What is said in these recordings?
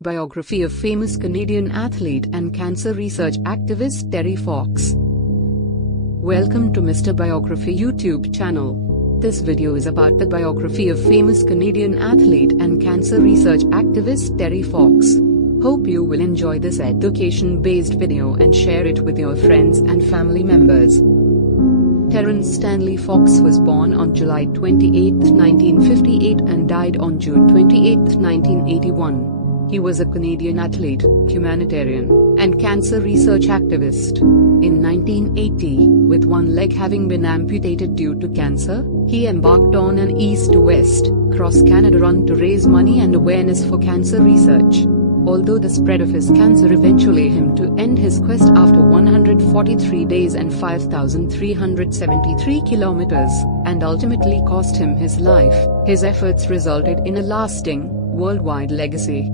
Biography of famous Canadian athlete and cancer research activist Terry Fox. Welcome to Mr. Biography YouTube channel. This video is about the biography of famous Canadian athlete and cancer research activist Terry Fox. Hope you will enjoy this education-based video and share it with your friends and family members. Terrance Stanley Fox was born on July 28, 1958 and died on June 28, 1981. He was a Canadian athlete, humanitarian, and cancer research activist. In 1980, with one leg having been amputated due to cancer, he embarked on an east-to-west, cross-Canada run to raise money and awareness for cancer research. Although the spread of his cancer eventually him to end his quest after 143 days and 5,373 kilometers, and ultimately cost him his life, his efforts resulted in a lasting, worldwide legacy.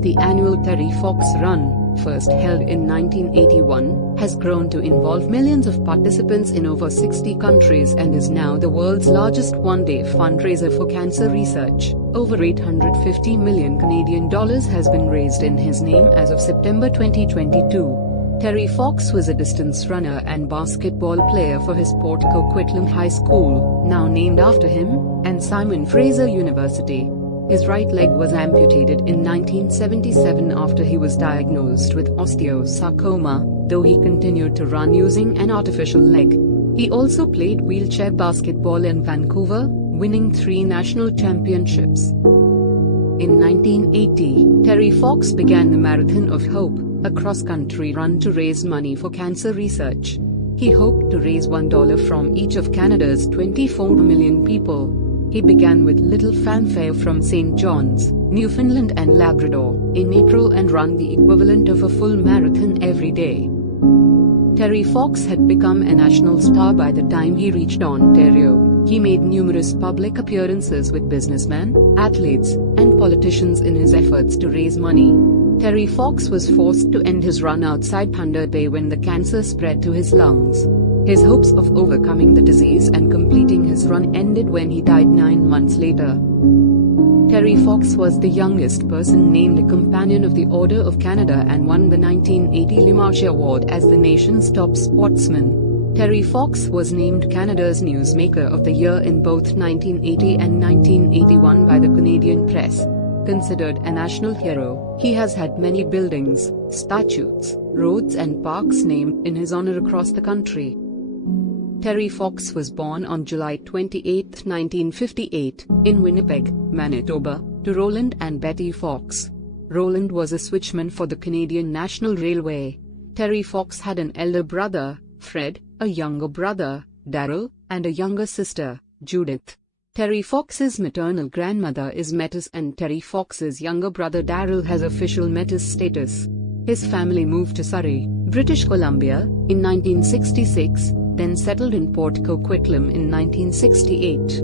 The annual Terry Fox Run, first held in 1981, has grown to involve millions of participants in over 60 countries and is now the world's largest one-day fundraiser for cancer research. Over 850 million Canadian dollars has been raised in his name as of September 2022. Terry Fox was a distance runner and basketball player for his Port Coquitlam High School, now named after him, and Simon Fraser University. His right leg was amputated in 1977 after he was diagnosed with osteosarcoma, though he continued to run using an artificial leg. He also played wheelchair basketball in Vancouver, winning 3 national championships. In 1980, Terry Fox began the Marathon of Hope, a cross-country run to raise money for cancer research. He hoped to raise $1 from each of Canada's 24 million people. He began with little fanfare from St. John's, Newfoundland and Labrador, in April and ran the equivalent of a full marathon every day. Terry Fox had become a national star by the time he reached Ontario. He made numerous public appearances with businessmen, athletes, and politicians in his efforts to raise money. Terry Fox was forced to end his run outside Thunder Bay when the cancer spread to his lungs. His hopes of overcoming the disease and completing his run ended when he died 9 months later. Terry Fox was the youngest person named a Companion of the Order of Canada and won the 1980 LeMarche Award as the nation's top sportsman. Terry Fox was named Canada's Newsmaker of the Year in both 1980 and 1981 by the Canadian Press. Considered a national hero, he has had many buildings, statues, roads and parks named in his honor across the country. Terry Fox was born on July 28, 1958, in Winnipeg, Manitoba, to Roland and Betty Fox. Roland was a switchman for the Canadian National Railway. Terry Fox had an elder brother, Fred, a younger brother, Darrell, and a younger sister, Judith. Terry Fox's maternal grandmother is Métis and Terry Fox's younger brother Darrell has official Métis status. His family moved to Surrey, British Columbia, in 1966, then settled in Port Coquitlam in 1968.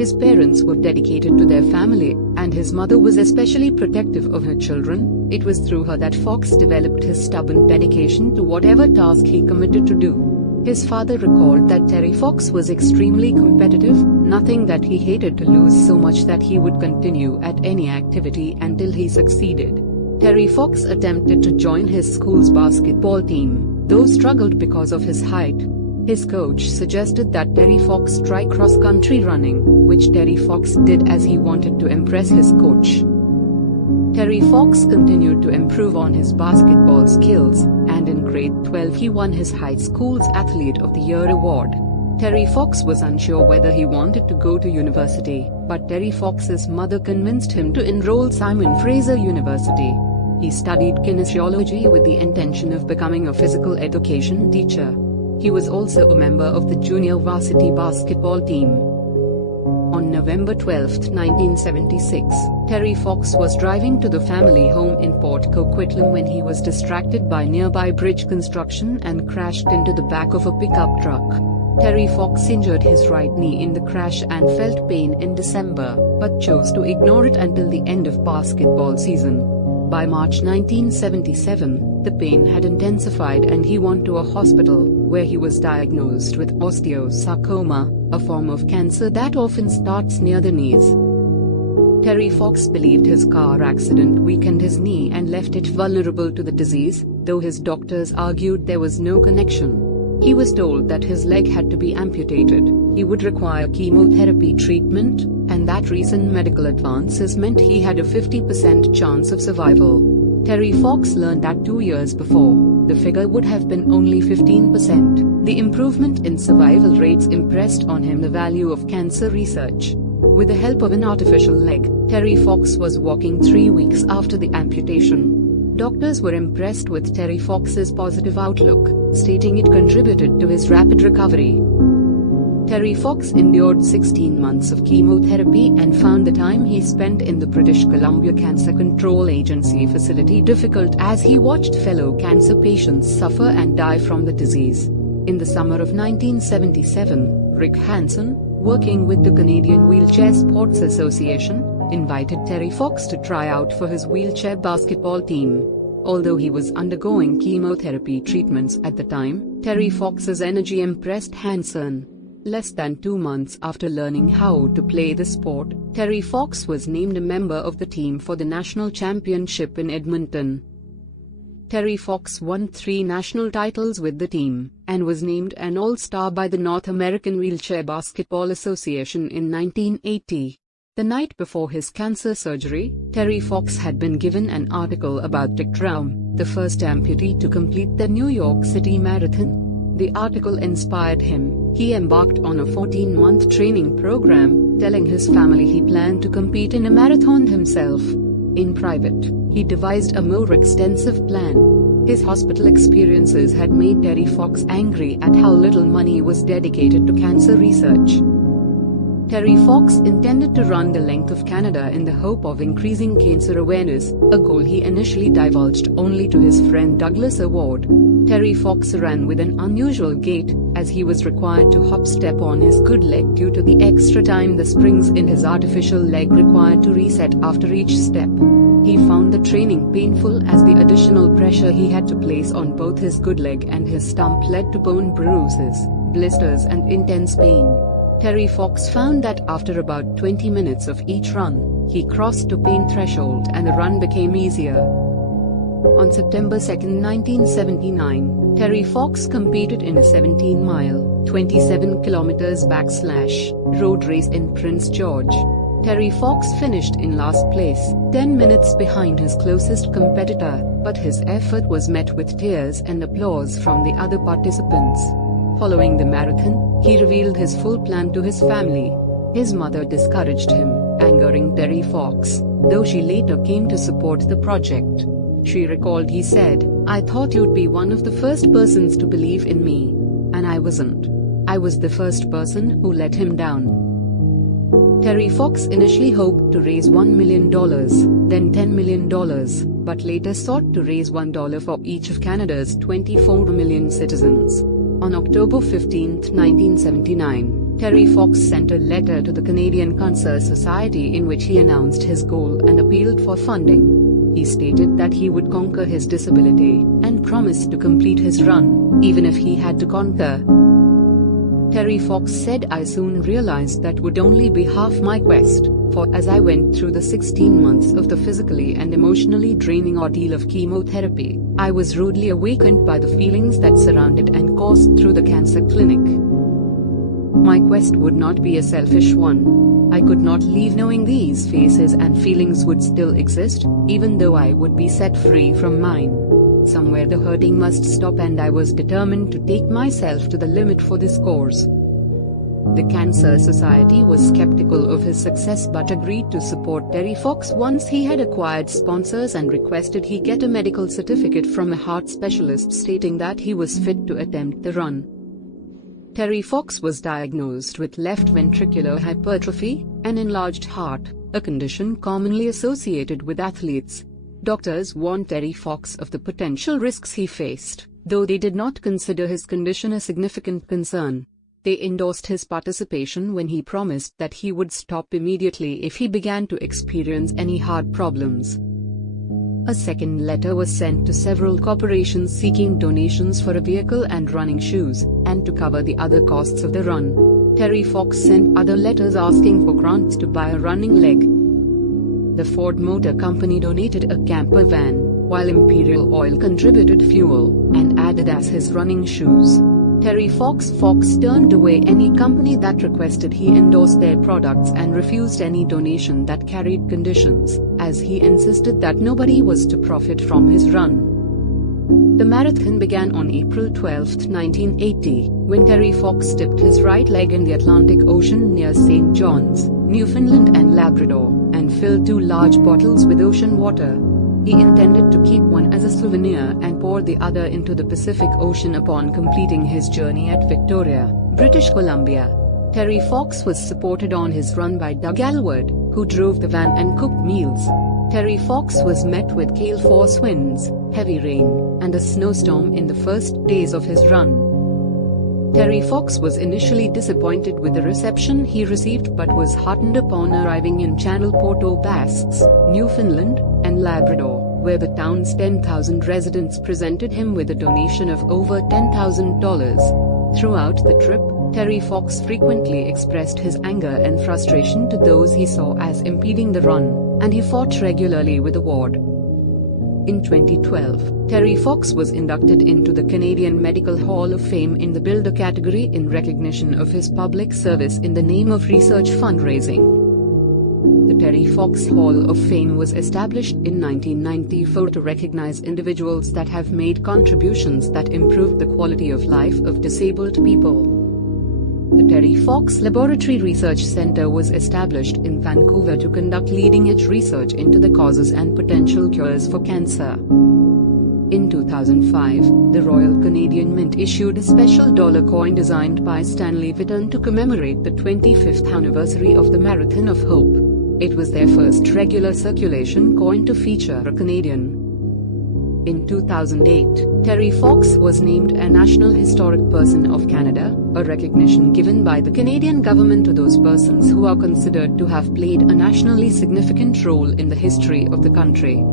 His parents were dedicated to their family, and his mother was especially protective of her children. It was through her that Fox developed his stubborn dedication to whatever task he committed to do. His father recalled that Terry Fox was extremely competitive, nothing that he hated to lose so much that he would continue at any activity until he succeeded. Terry Fox attempted to join his school's basketball team, though struggled because of his height. His coach suggested that Terry Fox try cross-country running, which Terry Fox did as he wanted to impress his coach. Terry Fox continued to improve on his basketball skills, and in grade 12 he won his high school's Athlete of the Year award. Terry Fox was unsure whether he wanted to go to university, but Terry Fox's mother convinced him to enroll Simon Fraser University. He studied kinesiology with the intention of becoming a physical education teacher. He was also a member of the junior varsity basketball team. On November 12, 1976, Terry Fox was driving to the family home in Port Coquitlam when he was distracted by nearby bridge construction and crashed into the back of a pickup truck. Terry Fox injured his right knee in the crash and felt pain in December, but chose to ignore it until the end of basketball season. By March 1977, the pain had intensified and he went to a hospital, where he was diagnosed with osteosarcoma, a form of cancer that often starts near the knees. Terry Fox believed his car accident weakened his knee and left it vulnerable to the disease, though his doctors argued there was no connection. He was told that his leg had to be amputated, he would require chemotherapy treatment, and that recent medical advances meant he had a 50% chance of survival. Terry Fox learned that 2 years before, the figure would have been only 15%. The improvement in survival rates impressed on him the value of cancer research. With the help of an artificial leg, Terry Fox was walking 3 weeks after the amputation. Doctors were impressed with Terry Fox's positive outlook, stating it contributed to his rapid recovery. Terry Fox endured 16 months of chemotherapy and found the time he spent in the British Columbia Cancer Control Agency facility difficult as he watched fellow cancer patients suffer and die from the disease. In the summer of 1977, Rick Hansen, working with the Canadian Wheelchair Sports Association, invited Terry Fox to try out for his wheelchair basketball team. Although he was undergoing chemotherapy treatments at the time, Terry Fox's energy impressed Hansen. Less than 2 months after learning how to play the sport, Terry Fox was named a member of the team for the national championship in Edmonton. Terry Fox won 3 national titles with the team, and was named an All-Star by the North American Wheelchair Basketball Association in 1980. The night before his cancer surgery, Terry Fox had been given an article about Dick Traum, the first amputee to complete the New York City Marathon. The article inspired him. He embarked on a 14-month training program, telling his family he planned to compete in a marathon himself. In private, he devised a more extensive plan. His hospital experiences had made Terry Fox angry at how little money was dedicated to cancer research. Terry Fox intended to run the length of Canada in the hope of increasing cancer awareness, a goal he initially divulged only to his friend Douglas Award. Terry Fox ran with an unusual gait, as he was required to hop-step on his good leg due to the extra time the springs in his artificial leg required to reset after each step. He found the training painful as the additional pressure he had to place on both his good leg and his stump led to bone bruises, blisters and intense pain. Terry Fox found that after about 20 minutes of each run, he crossed the pain threshold and the run became easier. On September 2, 1979, Terry Fox competed in a 17-mile, 27 kilometers road race in Prince George. Terry Fox finished in last place, 10 minutes behind his closest competitor, but his effort was met with tears and applause from the other participants. Following the marathon, he revealed his full plan to his family. His mother discouraged him, angering Terry Fox, though she later came to support the project. She recalled he said, "I thought you'd be one of the first persons to believe in me. And I wasn't. I was the first person who let him down." Terry Fox initially hoped to raise $1 million, then $10 million, but later sought to raise $1 for each of Canada's 24 million citizens. On October 15, 1979, Terry Fox sent a letter to the Canadian Cancer Society in which he announced his goal and appealed for funding. He stated that he would conquer his disability, and promised to complete his run, even if he had to conquer. Terry Fox said, "I soon realized that would only be half my quest, for as I went through the 16 months of the physically and emotionally draining ordeal of chemotherapy, I was rudely awakened by the feelings that surrounded and coursed through the cancer clinic. My quest would not be a selfish one. I could not leave knowing these faces and feelings would still exist, even though I would be set free from mine. Somewhere the hurting must stop, and I was determined to take myself to the limit for this cause." The Cancer Society was skeptical of his success but agreed to support Terry Fox once he had acquired sponsors and requested he get a medical certificate from a heart specialist stating that he was fit to attempt the run. Terry Fox was diagnosed with left ventricular hypertrophy, an enlarged heart, a condition commonly associated with athletes. Doctors warned Terry Fox of the potential risks he faced, though they did not consider his condition a significant concern. They endorsed his participation when he promised that he would stop immediately if he began to experience any heart problems. A second letter was sent to several corporations seeking donations for a vehicle and running shoes, and to cover the other costs of the run. Terry Fox sent other letters asking for grants to buy a running leg. The Ford Motor Company donated a camper van, while Imperial Oil contributed fuel, and added as his running shoes. Terry Fox turned away any company that requested he endorse their products and refused any donation that carried conditions, as he insisted that nobody was to profit from his run. The marathon began on April 12, 1980, when Terry Fox dipped his right leg in the Atlantic Ocean near St. John's, Newfoundland and Labrador, and filled 2 large bottles with ocean water. He intended to keep one as a souvenir and pour the other into the Pacific Ocean upon completing his journey at Victoria, British Columbia. Terry Fox was supported on his run by Doug Elwood, who drove the van and cooked meals. Terry Fox was met with gale force winds, heavy rain, and a snowstorm in the first days of his run. Terry Fox was initially disappointed with the reception he received but was heartened upon arriving in Channel Porto Basques, Newfoundland, and Labrador, where the town's 10,000 residents presented him with a donation of over $10,000. Throughout the trip, Terry Fox frequently expressed his anger and frustration to those he saw as impeding the run, and he fought regularly with the ward. In 2012, Terry Fox was inducted into the Canadian Medical Hall of Fame in the Builder category in recognition of his public service in the name of research fundraising. The Terry Fox Hall of Fame was established in 1994 to recognize individuals that have made contributions that improved the quality of life of disabled people. The Terry Fox Laboratory Research Center was established in Vancouver to conduct leading-edge research into the causes and potential cures for cancer. In 2005, the Royal Canadian Mint issued a special dollar coin designed by Stanley to commemorate the 25th anniversary of the Marathon of Hope. It was their first regular circulation coin to feature a Canadian. In 2008, Terry Fox was named a National Historic Person of Canada, a recognition given by the Canadian government to those persons who are considered to have played a nationally significant role in the history of the country.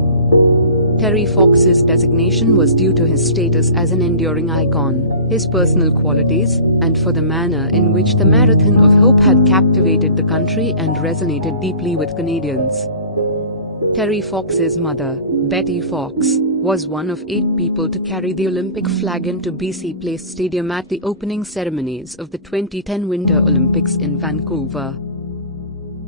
Terry Fox's designation was due to his status as an enduring icon, his personal qualities, and for the manner in which the Marathon of Hope had captivated the country and resonated deeply with Canadians. Terry Fox's mother, Betty Fox, was one of 8 people to carry the Olympic flag into BC Place Stadium at the opening ceremonies of the 2010 Winter Olympics in Vancouver.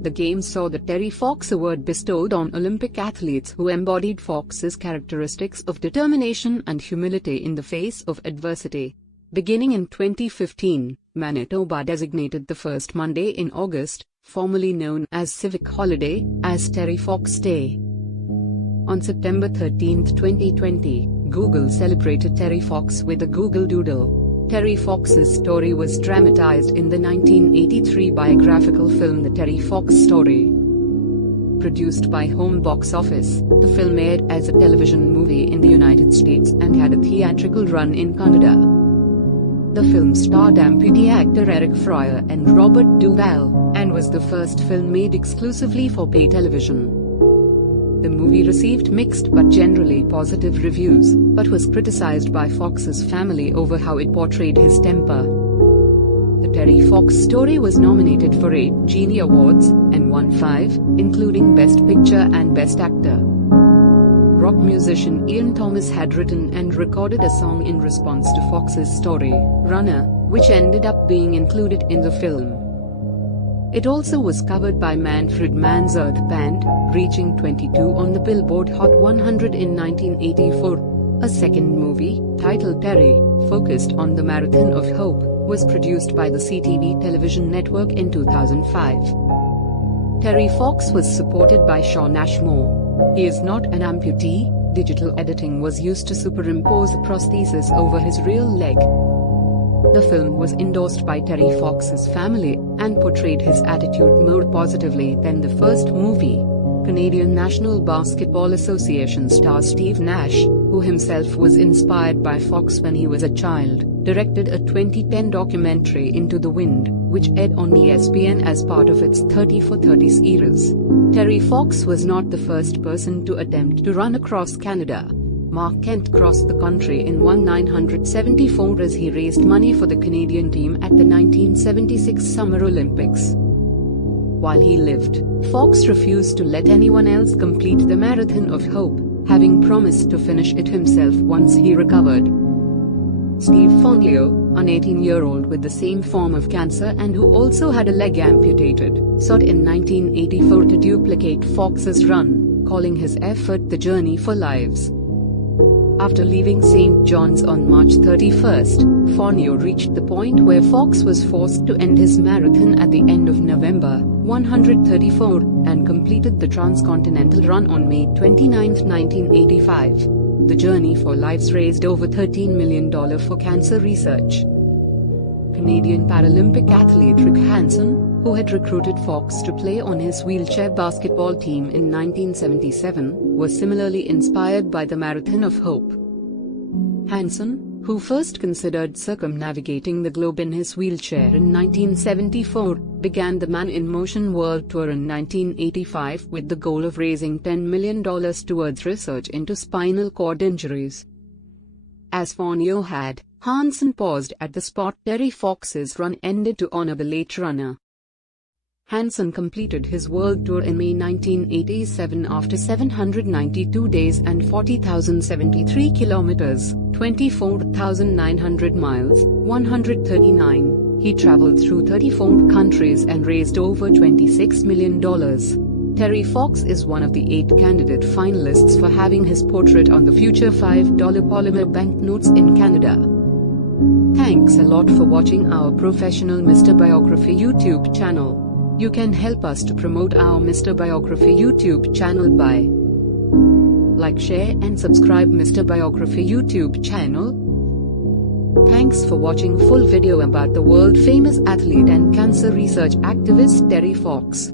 The Games saw the Terry Fox Award bestowed on Olympic athletes who embodied Fox's characteristics of determination and humility in the face of adversity. Beginning in 2015, Manitoba designated the first Monday in August, formerly known as Civic Holiday, as Terry Fox Day. On September 13, 2020, Google celebrated Terry Fox with a Google Doodle. Terry Fox's story was dramatized in the 1983 biographical film The Terry Fox Story. Produced by Home Box Office, the film aired as a television movie in the United States and had a theatrical run in Canada. The film starred amputee actor Eric Fryer and Robert Duvall, and was the first film made exclusively for pay television. The movie received mixed but generally positive reviews, but was criticized by Fox's family over how it portrayed his temper. The Terry Fox Story was nominated for 8 Genie Awards, and won 5, including Best Picture and Best Actor. Rock musician Ian Thomas had written and recorded a song in response to Fox's story, Runner, which ended up being included in the film. It also was covered by Manfred Mann's Earth Band, reaching 22 on the Billboard Hot 100 in 1984. A second movie, titled Terry, focused on the Marathon of Hope, was produced by the CTV television network in 2005. Terry Fox was supported by Shawn Ashmore. He is not an amputee. Digital editing was used to superimpose a prosthesis over his real leg. The film was endorsed by Terry Fox's family, and portrayed his attitude more positively than the first movie. Canadian National Basketball Association star Steve Nash, who himself was inspired by Fox when he was a child, directed a 2010 documentary Into the Wind, which aired on ESPN as part of its 30 for 30 series. Terry Fox was not the first person to attempt to run across Canada. Mark Kent crossed the country in 1974 as he raised money for the Canadian team at the 1976 Summer Olympics. While he lived, Fox refused to let anyone else complete the Marathon of Hope, having promised to finish it himself once he recovered. Steve Fonleo, an 18-year-old with the same form of cancer and who also had a leg amputated, sought in 1984 to duplicate Fox's run, calling his effort the Journey for Lives. After leaving St. John's on March 31, Fonleo reached the point where Fox was forced to end his marathon at the end of November 134, and completed the transcontinental run on May 29, 1985. The Journey for Lives raised over $13 million for cancer research. Canadian Paralympic athlete Rick Hansen, who had recruited Fox to play on his wheelchair basketball team in 1977, was similarly inspired by the Marathon of Hope. Hansen, who first considered circumnavigating the globe in his wheelchair in 1974, began the Man in Motion World Tour in 1985 with the goal of raising $10 million towards research into spinal cord injuries. As Fonleo had, Hansen paused at the spot Terry Fox's run ended to honor the late runner. Hansen completed his world tour in May 1987 after 792 days and 40,073 kilometers, 24,900 miles, 139. He traveled through 34 countries and raised over $26 million. Terry Fox is one of the 8 candidate finalists for having his portrait on the future $5 polymer banknotes in Canada. Thanks a lot for watching our professional Mr. Biography YouTube channel. You can help us to promote our Mr. Biography YouTube channel by like, share and subscribe Mr. Biography YouTube channel. Thanks for watching full video about the world famous athlete and cancer research activist Terry Fox.